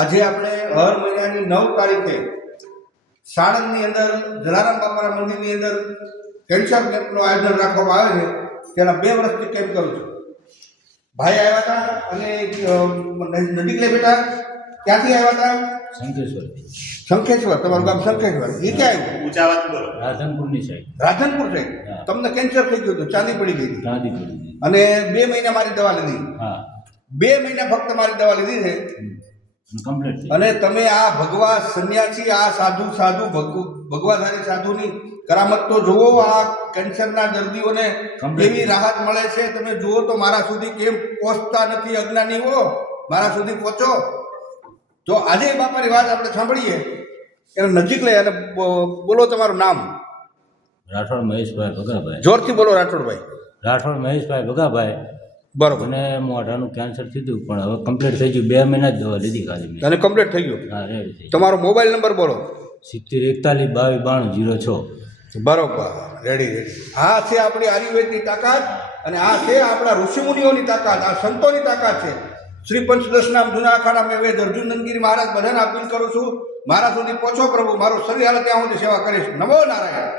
આજે આપણે હર મહિનાની 9 તારીખે સાણંદની અંદર જલારામ બાપાના મંદિરની અંદર કેન્સર કેમ્પનું આયોજન રાખવામાં આવે છે. તેના 2 વર્ષથી કેમ્પ કરું છું. ભાઈ આવ્યા હતા અને નજીક લઈ બેટા ક્યાંથી આવ્યા હતા? શંખેશ્વર. શંખેશ્વર, તમારું ગામ શંખેશ્વર. એ ક્યાં આવ્યું? ઊંચા વાત બોલો. રાધનપુરની સાઈડ. રાધનપુર સાઈડ. તમને કેન્સર થઈ ગયું હતું, ચાંદી પડી ગઈ હતી ચાંદી પડી ગઈ. અને 2 મહિના મારી દવા લીધી. હા, 2 મહિના ફક્ત મારી દવા લીધી છે કમ્પ્લીટ. અને તમે આ ભગવા સંન્યાસી, આ સાધુ ભગવાધારી સાધુની કરામત તો જુઓ. આ કેન્સરના દર્દીઓને કેવી રાહત મળે છે તમે જુઓ તો. મારા સુધી કેમ પહોંચતા નથી અજ્ઞાનીઓ? મારા સુધી પહોંચો. તો આજે બાપાની વાત આપણે સાંભળીએ. એને નજીક લઈ અને બોલો તમારું નામ. રાઠોડ મહેશભાઈ ભગાભાઈ. જોરથી બોલો રાઠોડભાઈ. રાઠોડ મહેશભાઈ ભગાભાઈ. બરોબર. મને મોઢાનું કેન્સર થયું પણ હવે કમ્પ્લીટ થઈ ગયું. 2 મહિના જ દવા લીધી ખાલી મેં. તને કમ્પ્લીટ થઈ ગયું? હા, રેડી થઈ. તમારો મોબાઈલ નંબર બોલો. 70 41 22 92 06. બરોબર, રેડી. આ છે આપણી આયુર્વેદની તાકાત અને આ છે આપણા ઋષિમુનિઓની તાકાત, આ સંતોની તાકાત છે. શ્રી પંચદશનામ જૂના અખાડા મેં વેદ અર્જુન નંદગીરી મહારાજ બધાને અપીલ કરું છું, મારા સુધી પહોંચો પ્રભુ. મારું શરીર હાલે ત્યાં હું સેવા કરીશ. નમો નારાયણ.